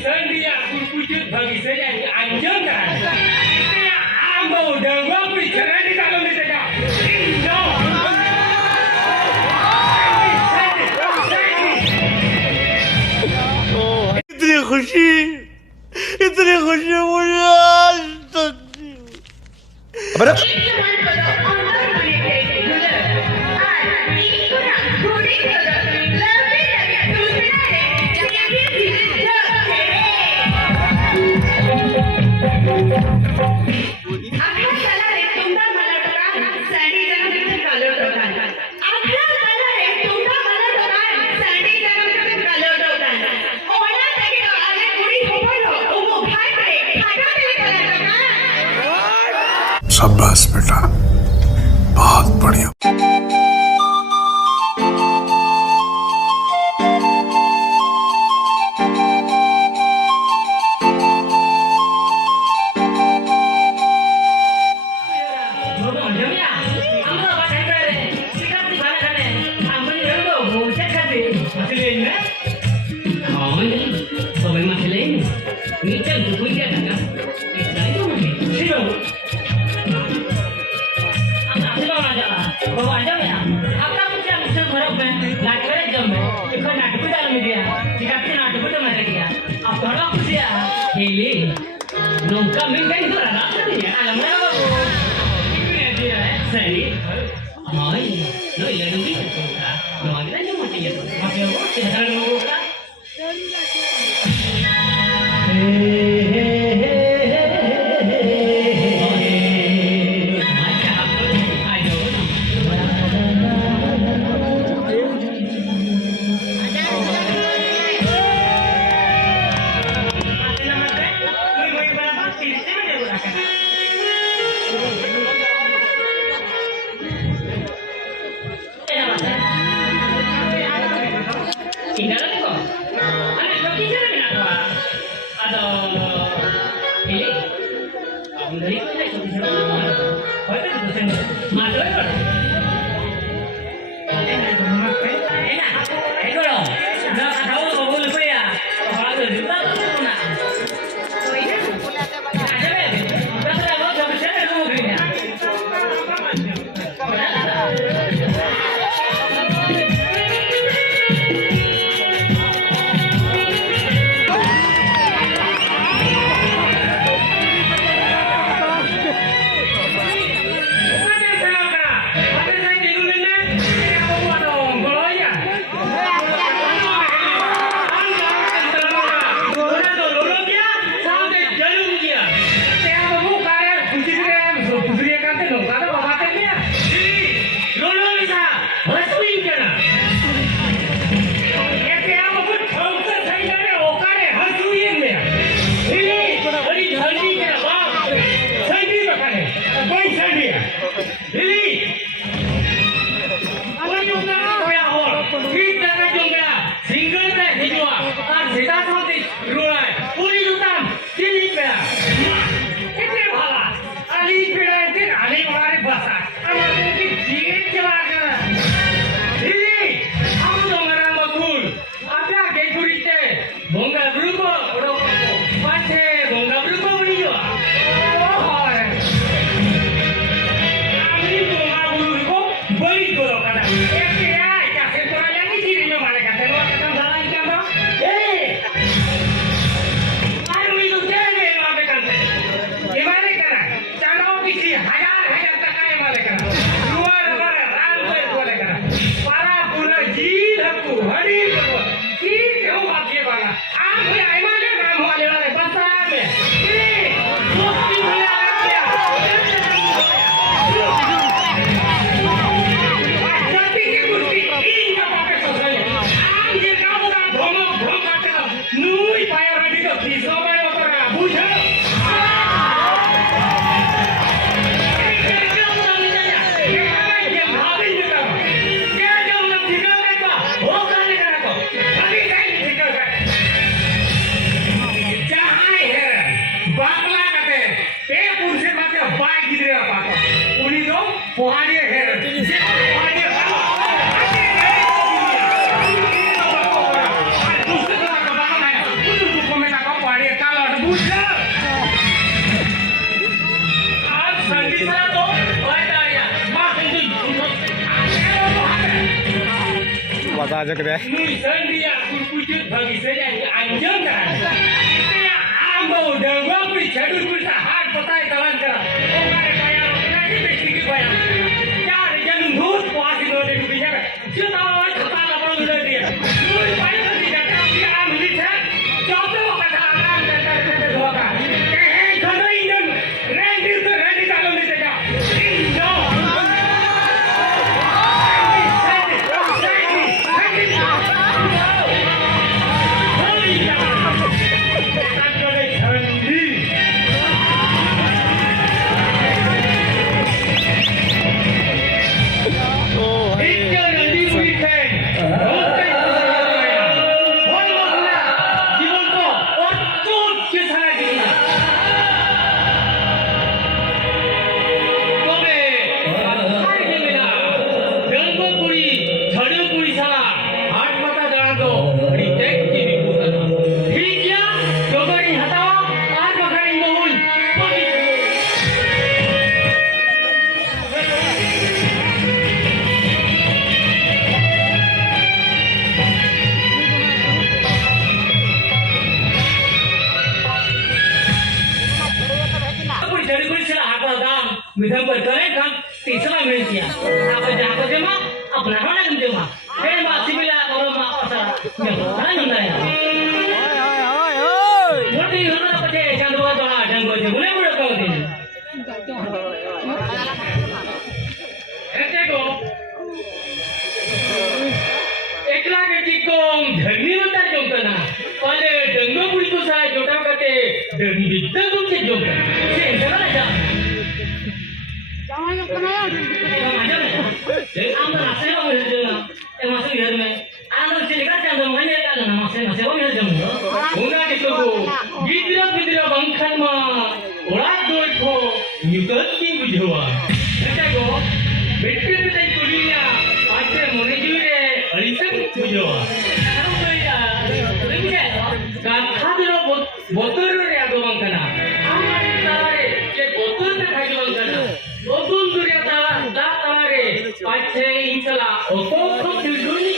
Sandi ya kurkujut bagi saya anjing kan. Itu ya ambo Dangua Kuli jangan di dalam di tengah. इतनी खुशी मुझे आज तक बरं शाबाश बेटा बहुत बढ़िया nunca me engañó la nada ya a la nueva ini dia Sandi ay no ya no bisa no ada yang mau dia masih mau saya mau buka Udah. Sandi sana to, ada ya. Makin di. मजा आ जाए Sandi ya, kurkucut bagi saya anjing kan. Saya ambo Dangua Kuli Chhaduy Kuli hard patai kawan kara. Omare kaya nanti besi bayar. चार जन भूत पास इन्होंने डूबी जाए। चुनाव खता लपड़ उधर दिया। दूर पानी कर दिया। काफी आम मिली है। चौथे वो कथा आम करता करते धोखा। कहे घरों इंजन रैंडी तो रैंडी चालू नहीं देगा। Engine. Misal berkali kan, tislah Malaysia. Apa jago cuma, apa nak cuma. Hei masih bila kalau mak asal, jangan nunda ya. Mesti orang apa je, jangan lupa doa, jangan lupa boleh boleh kau ini. Ekego, ekla ke cikong, dhani mata jomtana. Pada Dangua Kuli tu saya jodoh kate, dhani bidang tu saya jodoh. Saya jangan aja. Anda nasi apa yang jual? Masuk hidup ni. Anda cerita jangan mana kan? Nasi apa yang jual? Bunga itu, gidra bangkan mah, orang dua itu, nyukat king bujuan. Nanti go, betul kulinya, aja mana jual? Alisam bujuan. Kalau saya, begini, kan kado botol ni aku bangkan. Amar tawari, je botol tu kado bangkan. Botol tu dia tawari, pace incala, otot tu dulu ni.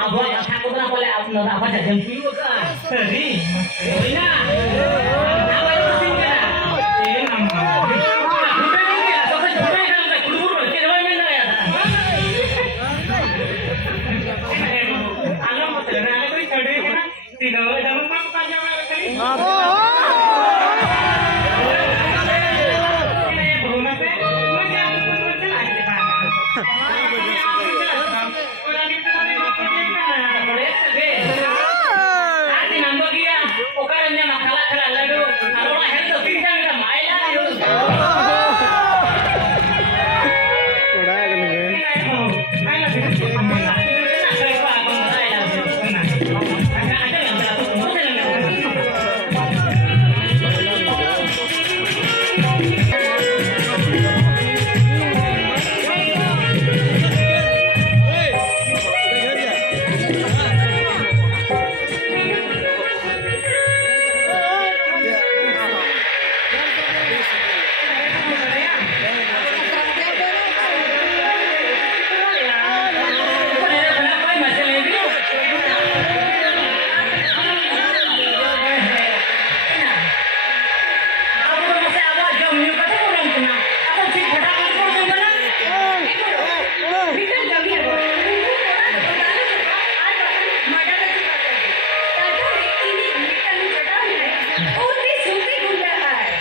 Abang yang aku pernah boleh apa saja yang dulu kan? Seri, Rina, apa itu sih kan? Ini nama. Bukan ini ya, tapi bukan kan tak kulur, kita mana mana ya? Alam macam mana? Alam tu Chhaduy kan? Tidak, dalam apa tanya apa kali?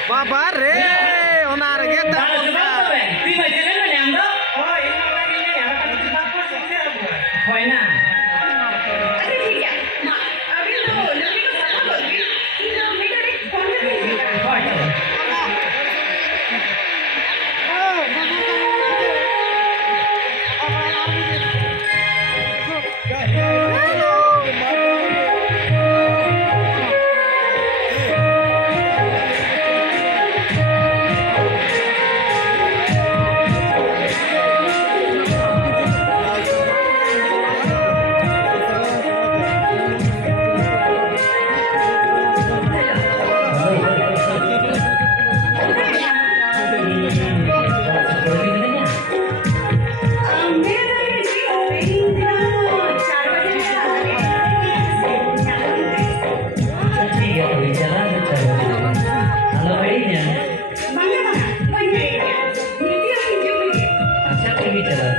Bapak re, onar gitu. Kalau sebab apa? Di majalah mana yang do? Oh, ini orang ini ya, kan itu apa sih aku? Hoina. अरे ठीक है माँ अभी तो लड़की को साथ होगी इन मीटर एक कौन सा भेजेगा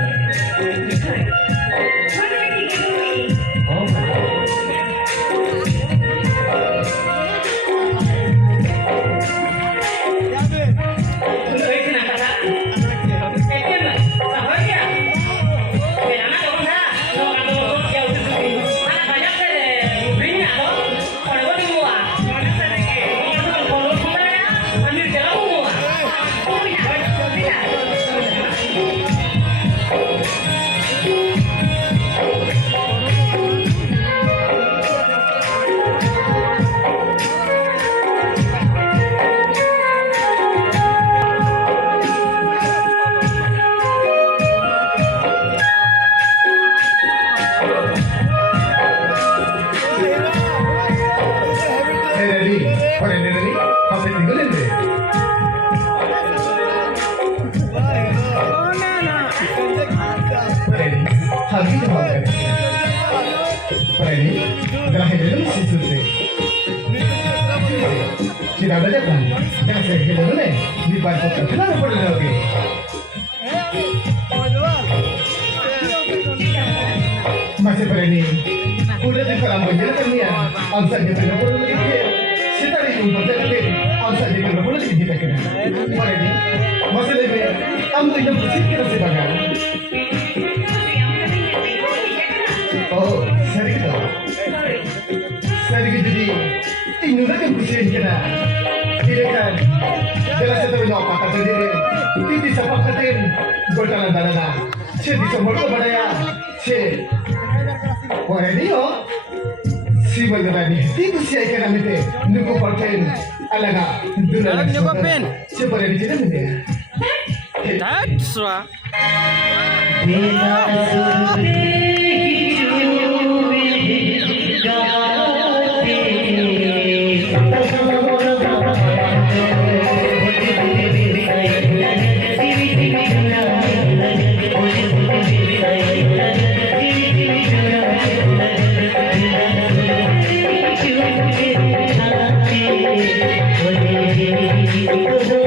Tidak ada kan? Yang saya kira boleh dibantu kenapa boleh lagi? Masih berani? Udah di kolam banjir kan ya? Angsa dia pernah boleh lagi? Kita di rumah jadi angsa dia pernah boleh lagi kita kena? Berani? Masih lagi? Kamu itu bersih kita sebagai? Oh, sering tu. Sering jadi. Tinggal kan bersih kena? Tidak kan? Jelas itu nak apa kata dia? Titi siapa katin? Golongan dana. Ciri semua tu beraya. Ciri. Orang ni oh, si balderani. Tipu siapa kena mete? Nuku perken. Alaga. Dalam nyukup pin. Siapa yang di sini mete? That's right. Thank you.